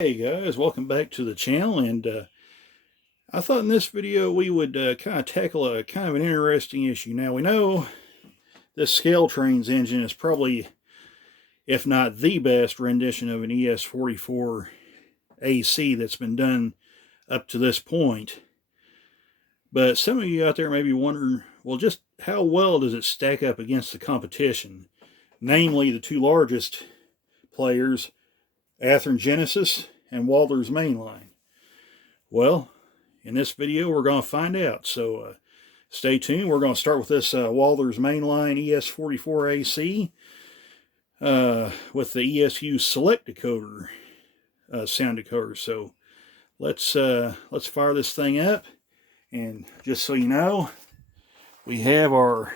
Hey guys, welcome back to the channel, and I thought in this video we would kind of tackle a kind of an interesting issue. Now we know this Scaletrains engine is probably, if not the best rendition of an ES44AC that's been done up to this point. But some of you out there may be wondering, well, just how well does it stack up against the competition? Namely, the two largest players, Athearn Genesis and Walthers Mainline. Well, in this video we're going to find out, so stay tuned. We're going to start with this Walthers Mainline ES44AC with the ESU Select decoder, sound decoder. So let's fire this thing up, and just so you know, we now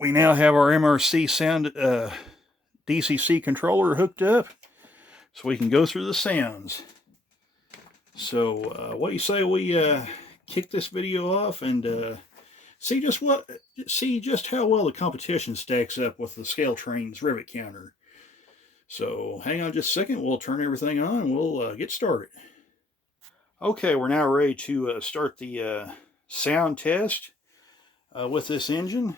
have our MRC sound DCC controller hooked up, so we can go through the sounds. So what do you say we kick this video off and see just how well the competition stacks up with the Scaletrains rivet counter. So hang on just a second, we'll turn everything on and we'll get started. Okay, we're now ready to start the sound test with this engine.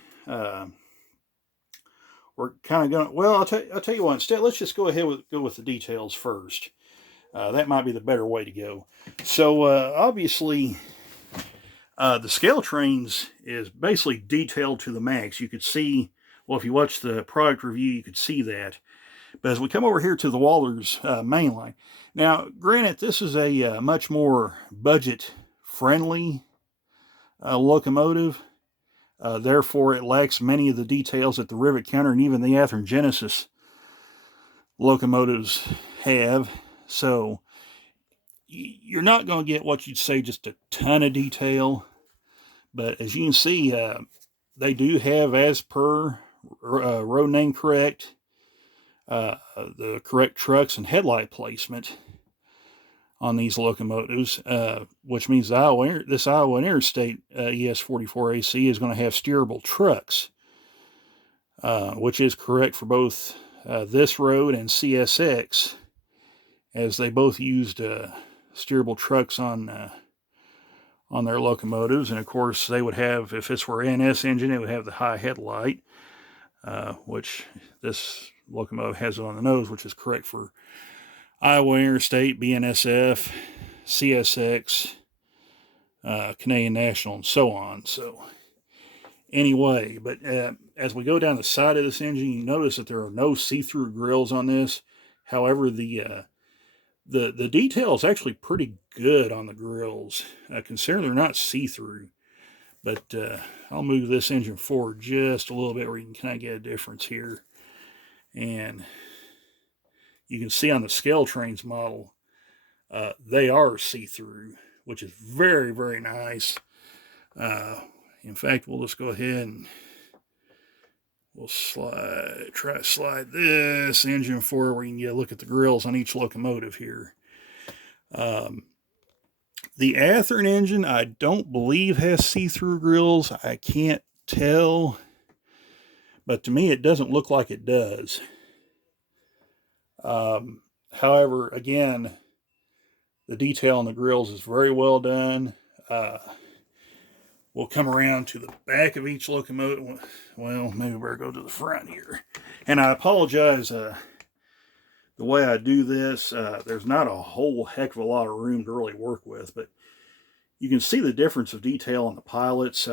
We're kind of going to, well, I'll tell you what, instead, let's just go ahead go with the details first. That might be the better way to go. So, obviously, the Scaletrains is basically detailed to the max. You could see, well, if you watch the product review, you could see that. But as we come over here to the Walthers mainline, now, granted, this is a much more budget-friendly locomotive. Therefore, it lacks many of the details that the rivet counter and even the Athearn Genesis locomotives have. So, you're not going to get what you'd say just a ton of detail. But as you can see, they do have, as per road name correct, the correct trucks and headlight placement on these locomotives, which means this Iowa Interstate ES44AC is going to have steerable trucks, which is correct for both this road and CSX, as they both used steerable trucks on their locomotives. And of course, they would have, if this were an NS engine, it would have the high headlight, which this locomotive has on the nose, which is correct for Iowa Interstate, BNSF, CSX, Canadian National, and so on. So anyway, but as we go down the side of this engine, you notice that there are no see-through grills on this. However, the detail is actually pretty good on the grills, considering they're not see-through. But I'll move this engine forward just a little bit where you can kind of get a difference here. And you can see on the Scaletrains model, they are see-through, which is very, very nice. In fact, we'll just go ahead and we'll try to slide this engine forward where you can get a look at the grills on each locomotive here. The Athearn engine, I don't believe has see-through grills. I can't tell, but to me it doesn't look like it does. However, again, the detail on the grills is very well done. We'll come around to the back of each locomotive. Well, maybe we better go to the front here. And I apologize, the way I do this, there's not a whole heck of a lot of room to really work with, but you can see the difference of detail on the pilots.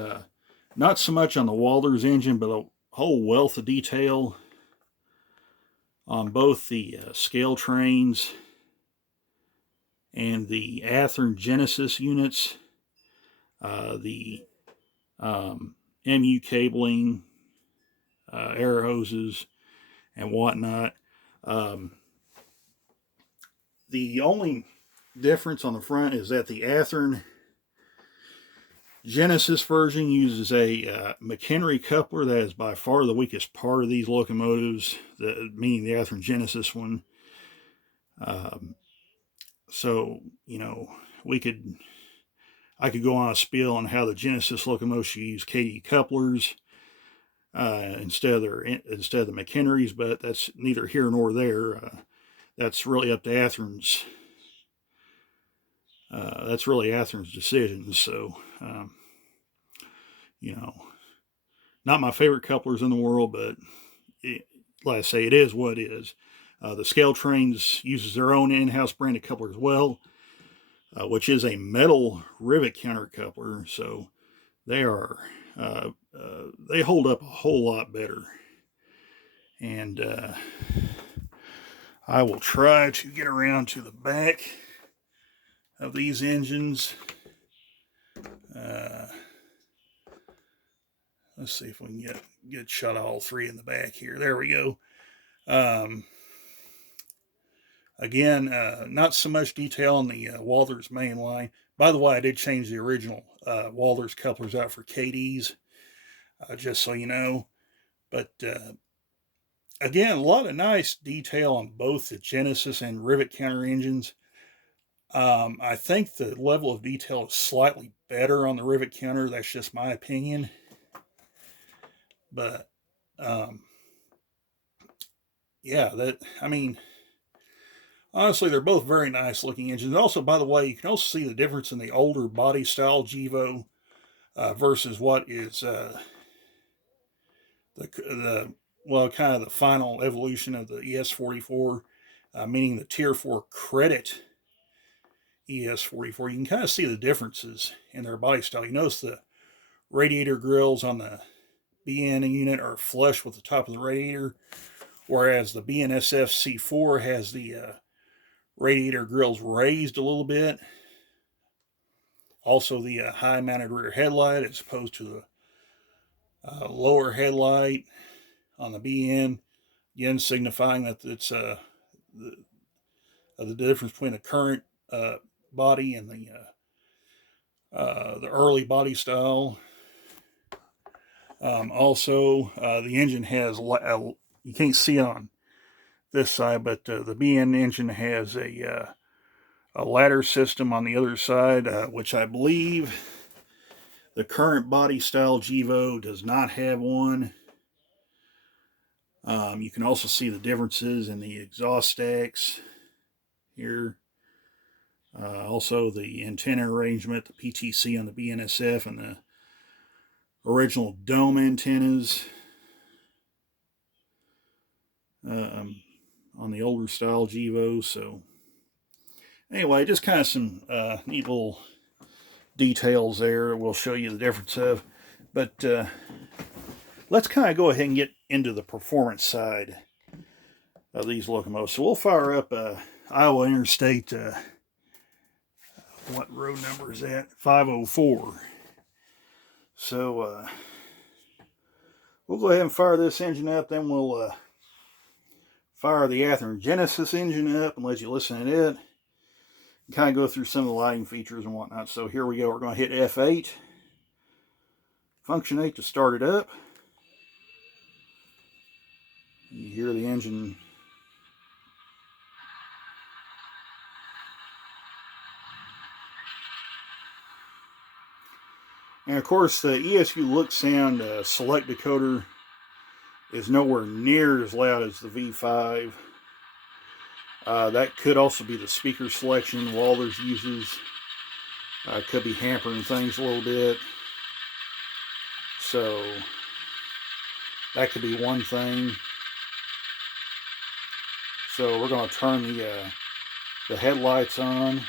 Not so much on the Walthers engine, but a whole wealth of detail on both the Scaletrains and the Athearn Genesis units, the MU cabling, air hoses, and whatnot. The only difference on the front is that the Athearn Genesis version uses a McHenry coupler that is by far the weakest part of these locomotives, meaning the Athearn Genesis one. So, you know, I could go on a spiel on how the Genesis locomotives use KD couplers instead of the McHenrys, but that's neither here nor there. that's really up to Athearn's. That's really Athearn's decision. So, you know, not my favorite couplers in the world, but like I say, it is what it is. The Scaletrains uses their own in-house branded coupler as well, which is a metal rivet counter coupler. So they are they hold up a whole lot better. And I will try to get around to the back of these engines. Let's see if we can get a good shot of all three in the back here. There we go. Again, not so much detail on the Walthers main line. By the way, I did change the original Walthers couplers out for KDs, just so you know. But again, a lot of nice detail on both the Genesis and rivet counter engines. I think the level of detail is slightly better on the rivet counter. That's just my opinion. But yeah, I mean, honestly, they're both very nice looking engines. And also, by the way, you can also see the difference in the older body style Gevo versus what is kind of the final evolution of the ES44, meaning the Tier 4 credit ES44. You can kind of see the differences in their body style. You notice the radiator grills on the BN unit are flush with the top of the radiator, whereas the BNSF C4 has the radiator grills raised a little bit. Also, the high mounted rear headlight as opposed to the lower headlight on the BN, again signifying that it's the difference between the current body and the early body style. Also, the engine has, you can't see it on this side, but the BN engine has a ladder system on the other side, which I believe the current body style Gevo does not have one. You can also see the differences in the exhaust stacks here. Also, the antenna arrangement, the PTC on the BNSF, and the original dome antennas on the older style Gevo. So anyway, just kind of some neat little details there we'll show you the difference of. But let's kind of go ahead and get into the performance side of these locomotives. So we'll fire up Iowa Interstate, what road number is that? 504. So we'll go ahead and fire this engine up, then we'll fire the Athearn Genesis engine up and let you listen to it. And kind of go through some of the lighting features and whatnot. So here we go. We're going to hit F8. Function 8 to start it up. You hear the engine. And of course, the ESU Look Sound select decoder is nowhere near as loud as the V5. That could also be the speaker selection Walthers uses. Could be hampering things a little bit. So that could be one thing. So we're going to turn the headlights on.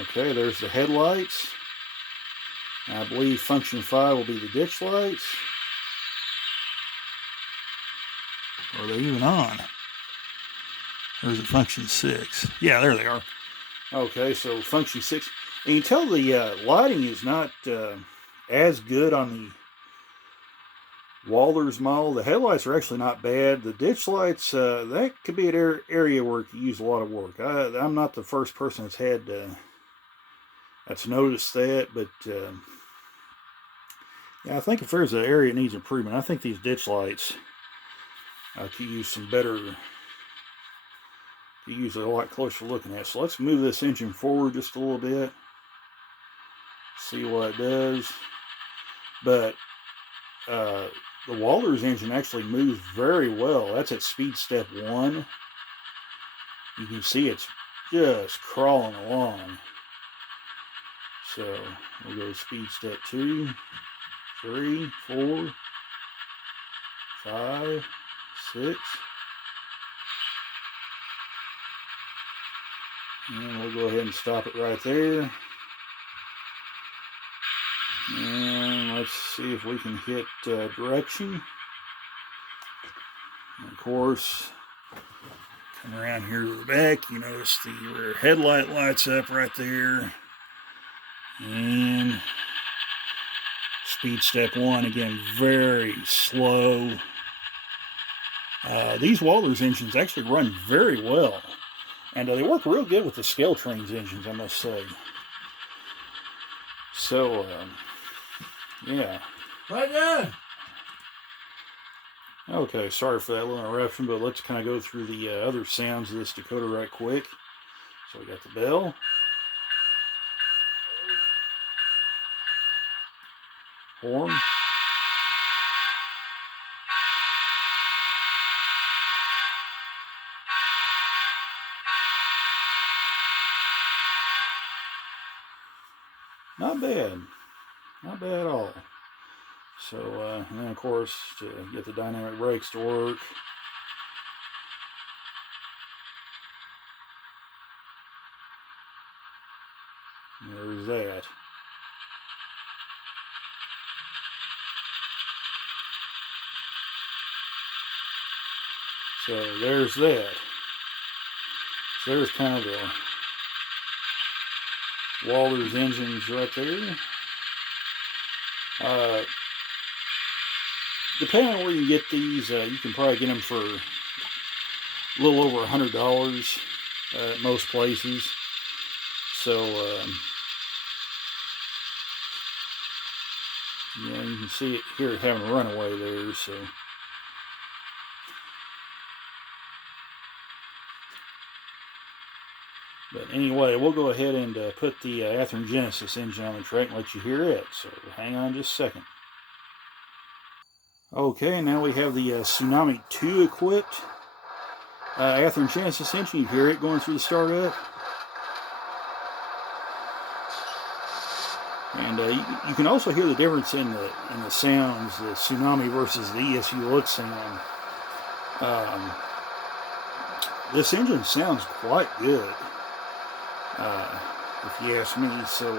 Okay, there's the headlights. I believe function 5 will be the ditch lights. Are they even on? Or is it function 6? Yeah, there they are. Okay, so function 6. And you can tell the lighting is not as good on the Walthers model. The headlights are actually not bad. The ditch lights, that could be an area where it could use a lot of work. I'm not the first person that's noticed that, but yeah, I think if there's an area that needs improvement, I think these ditch lights could use some better, could use a lot closer looking at. So let's move this engine forward just a little bit, see what it does. But the Walthers engine actually moves very well. That's at speed step 1. You can see it's just crawling along. So we'll go speed step 2, 3, 4, 5, 6. And we'll go ahead and stop it right there. And let's see if we can hit direction. And of course, come around here to the back, you notice the rear headlight lights up right there. And speed step 1, again, very slow. These Walthers engines actually run very well. And they work real good with the Scaletrains engines, I must say. So, yeah. Right there. Okay, sorry for that little interruption, but let's kind of go through the other sounds of this Dakota right quick. So we got the bell. Horn. Not bad. Not bad at all. So, and then of course, to get the dynamic brakes to work. There's that. So there's that. So there's kind of the Walthers engines right there. Depending on where you get these, you can probably get them for a little over $100 at most places. So, yeah, you can see it here having a runaway there. So, but anyway, we'll go ahead and put the Athearn Genesis engine on the track and let you hear it. So, hang on just a second. Okay, now we have the Tsunami 2 equipped Athearn Genesis engine. You hear it going through the startup. And you can also hear the difference in the sounds, the Tsunami versus the ESU Look sound. This engine sounds quite good, if you ask me. So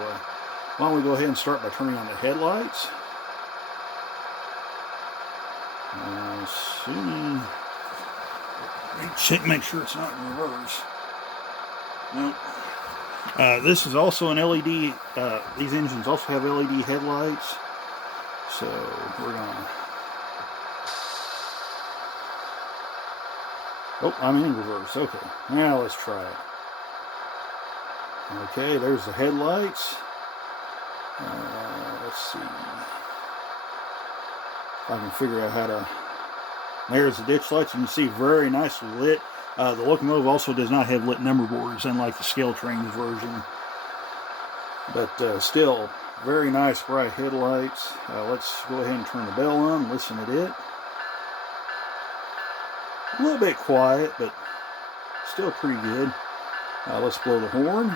why don't we go ahead and start by turning on the headlights. Check, make sure it's not in reverse. Nope. This is also an LED. These engines also have LED headlights. So we're gonna. Oh, I'm in reverse. Okay. Now let's try it. Okay, there's the headlights. Let's see. If I can figure out how to. There's the ditch lights. You can see very nicely lit. The locomotive also does not have lit number boards, unlike the Scaletrains version. But still, very nice bright headlights. Let's go ahead and turn the bell on and listen to it. A little bit quiet, but still pretty good. Let's blow the horn.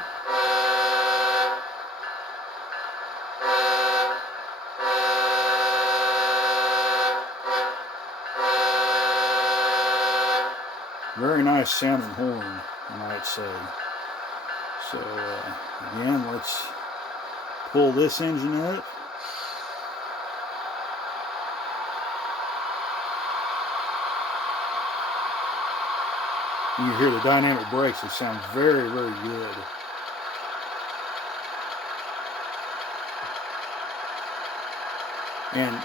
Very nice sounding horn, I might say. So, again, let's pull this engine up. You hear the dynamic brakes. It sounds very, very good. And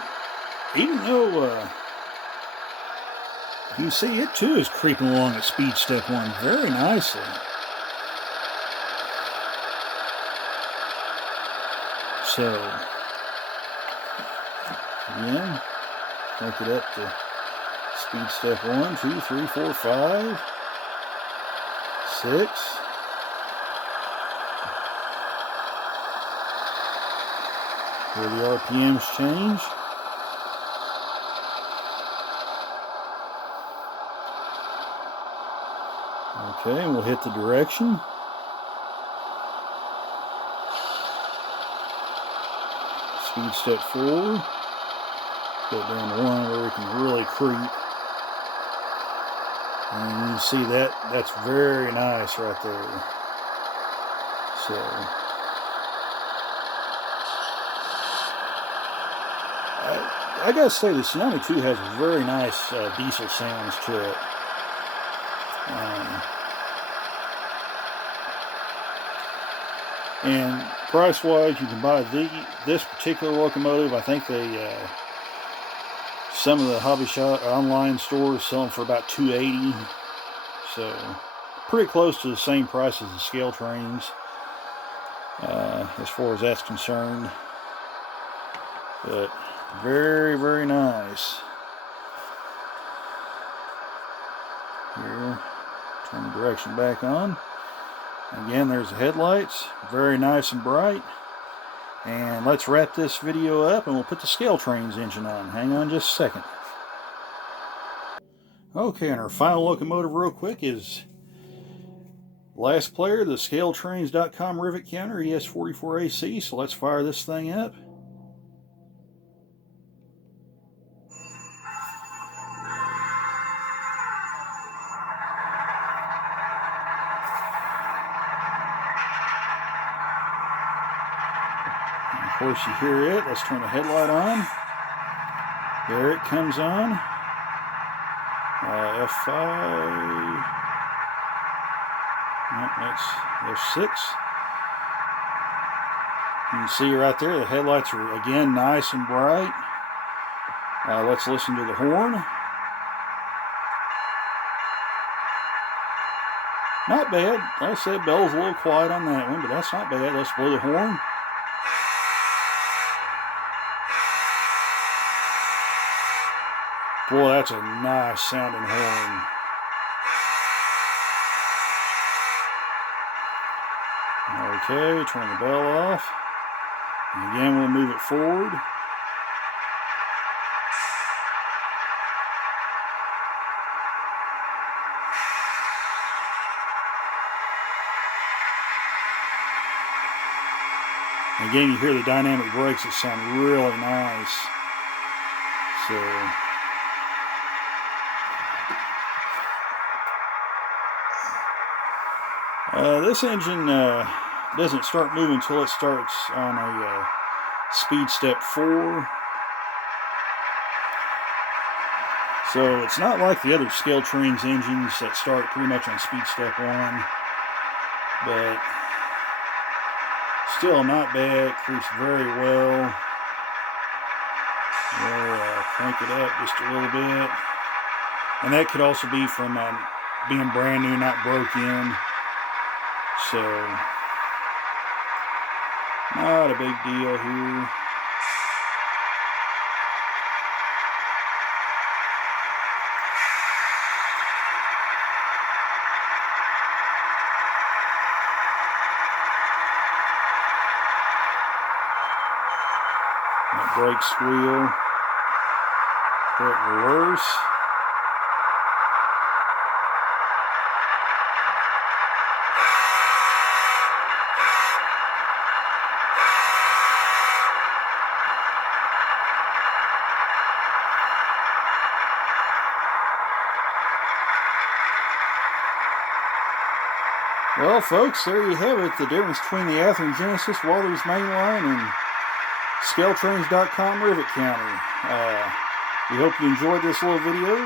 even though you see it too is creeping along at speed step 1 very nicely. So, again, crank it up to speed step 1, 2, 3, 4, 5, 6. Hear the RPMs change. Okay, and we'll hit the direction. Speed step forward. Go down to one where we can really creep. And you see that's very nice right there. So I gotta say the Tsunami 2 has very nice diesel sounds to it. And price-wise, you can buy this particular locomotive. I think they some of the hobby shop online stores sell them for about $280. So pretty close to the same price as the Scaletrains, as far as that's concerned. But very, very nice. Here, turn the direction back on. Again, there's the headlights, very nice and bright. And let's wrap this video up and we'll put the Scaletrains engine on. Hang on just a second. Okay, and our final locomotive real quick is last player, the Scaletrains.com rivet counter, ES44AC. So let's fire this thing up. Of course you hear it. Let's turn the headlight on. There it comes on. F5. Nope, that's F6. You can see right there the headlights are again nice and bright. Let's listen to the horn. Not bad. Like I said, bell's a little quiet on that one, but that's not bad. Let's blow the horn. Boy, that's a nice sounding horn. Okay, turn the bell off. And again, we'll move it forward. Again, you hear the dynamic brakes that sound really nice. So this engine doesn't start moving until it starts on a speed step 4. So it's not like the other Scaletrains engines that start pretty much on speed step 1, but still not bad. Creeps very well. We'll crank it up just a little bit, and that could also be from being brand new, not broke in. So, not a big deal here. That brake squeal. Put it in reverse. Well, folks, there you have it. The difference between the Athearn Genesis, Walthers mainline, and Scaletrains.com rivet counter. We hope you enjoyed this little video.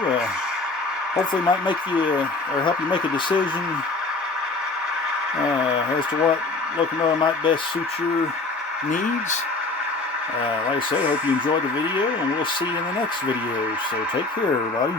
Hopefully, it might make you or help you make a decision as to what locomotive might best suit your needs. Like I say, I hope you enjoyed the video, and we'll see you in the next video. So take care, everybody.